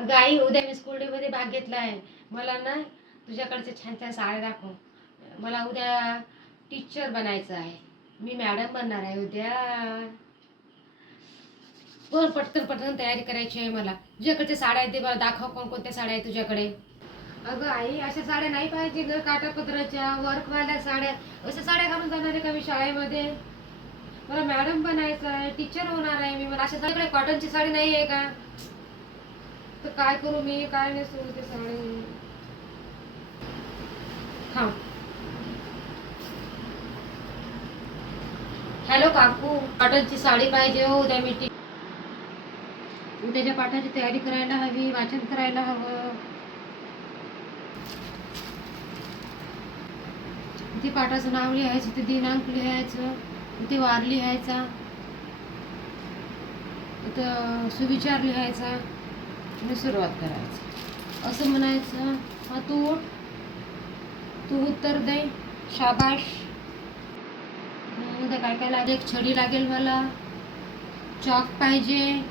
अगं आई, उद्या मी school day मध्ये भाग घेतला आहे. मला ना तुझ्याकडचे छान छान साड्या दाखव. मला उद्या टीचर बनायचं आहे. मी मॅडम बनणार आहे उद्या. बोल, पटकन पटकन तयारी करायची आहे मला. तुझ्याकडच्या साड्या आहेत ते मला दाखव. कोणकोणत्या साड्या आहेत तुझ्याकडे? अगं आई, अशा साड्या नाही पाहिजे ग. काटापदराच्या वर्कवाल्या साड्या. अशा साड्या घालून जाणार आहे का मी शाळेमध्ये? मला मॅडम बनायचं आहे, टीचर होणार आहे मी. मला अशा सगळ्या कॉटनची साडी नाही आहे का? तर काय करू मी? काय नेसू ते साडी? हा. हॅलो काकू, कॉटनची साडी पाहिजे हो उद्या मीटिंग. उद्याच्या पाठाची तयारी करायला हवी, वाचन करायला हवं. इथे पाठाचं नाव लिहायचं, इथे दिनांक लिहायचं, इथे वार लिहायचा, इथं सुविचार लिहायचा आणि सुरुवात करायचं. असं म्हणायचं, हा तू उठ, तू उत्तर दे, शाबाश. उद्या काय काय लागेल? एक छडी लागेल मला, चॉक पाहिजे,